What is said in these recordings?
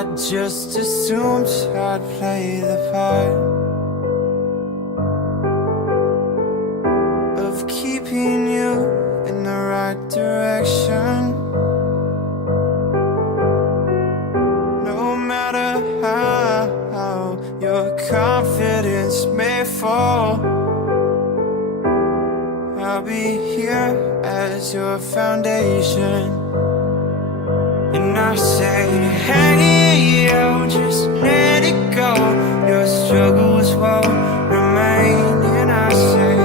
I just assumed I'd play the part of keeping you in the right direction. No matter how your confidence may fall, I'll be here as your foundation. And I say, hey, yo, just let it go. Your struggles won't remain. And I say,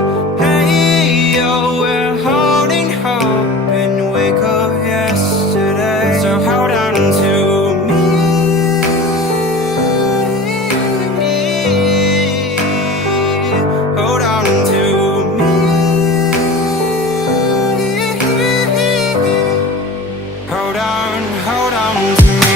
hey, yo, we're holding hope in the wake of yesterday. So hold on to me. Hold on to me. Hold on to me.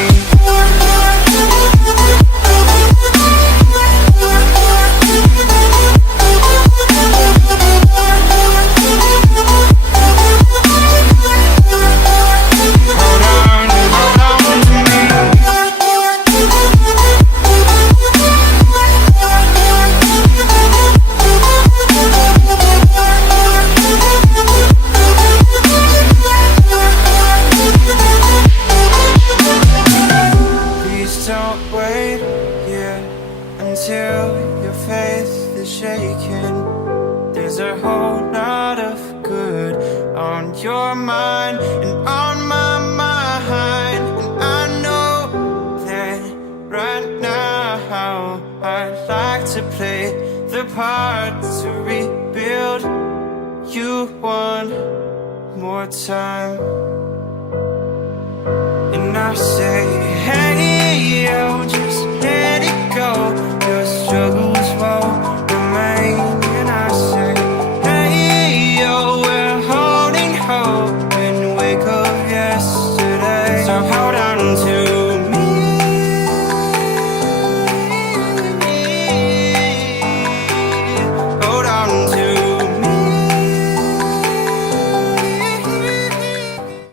Don't wait, yeah, until your faith is shaken. There's a whole lot of good on your mind and on my mind. And I know that right now I'd like to play the part to rebuild you one more time. And I say,